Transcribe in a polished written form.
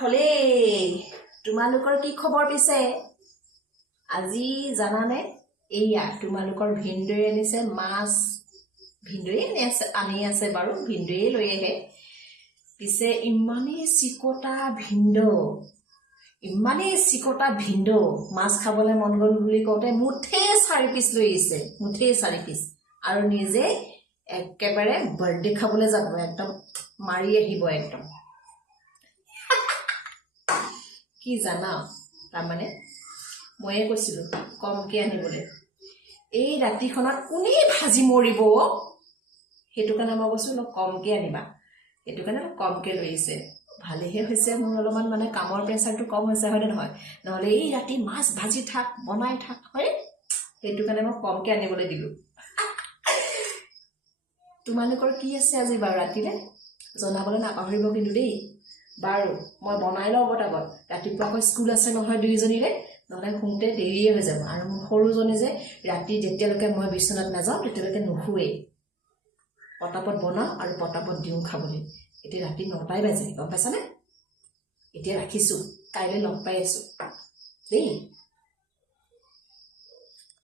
হলে তোমালোকৰ কি খবৰ পিছে আজি জানানে এইয়া তোমালোকৰ ভিনদৈ আনিছে মাছ ভিনদৈ আনি আছে বাৰু ভিনদৈ লৈ আহে পিছে ইমানেই চিকটা ভিনদৌ মাছ খাবলৈ মন গ'ল বুলি কওঁতে মুঠে 4 পিচ লৈ আহিছে মুঠে 4 পিচ আৰু নিজে একেবাৰে বাৰ্থডে খাবলৈ যাব একদম মাৰি আহিব একদম কি জানা তাৰমানে ময়ে কৈছিলোঁ কমকৈ আনিবলৈ এই ৰাতিখনত কোনে ভাজি মৰিব সেইটো কাৰণে মই কৈছোঁ অলপ কমকৈ আনিবা সেইটো কাৰণে কমকৈ লৈ আহিছে ভালেহে হৈছে মোৰ অলপমান মানে কামৰ প্ৰেছাৰটো কম হৈছে হয়নে নহয় নহ'লে এই ৰাতি মাছ ভাজি থাক বনাই থাক হয় সেইটো কাৰণে মই কমকৈ আনিবলৈ দিলোঁ তোমালোকৰ কি আছে আজি বাৰু ৰাতিলে জনাবলৈ নাপাহৰিব কিন্তু দেই বাৰু মই বনাই লওঁ আগত ৰাতিপুৱা আকৌ স্কুল আছে নহয় দুইজনীৰে নহ'লে শুওঁতে দেৰিয়ে হৈ যাব আৰু মোৰ সৰুজনী যে ৰাতি যেতিয়ালৈকে মই বিচনাত নাযাওঁ তেতিয়ালৈকে নুশুৱেই পটাপট বনাওঁ আৰু পটাপট দিওঁ খাবলৈ এতিয়া ৰাতি 9টাই বাজে গম পাইছানে এতিয়া ৰাখিছোঁ কাইলৈ লগ পাই আছোঁ দেই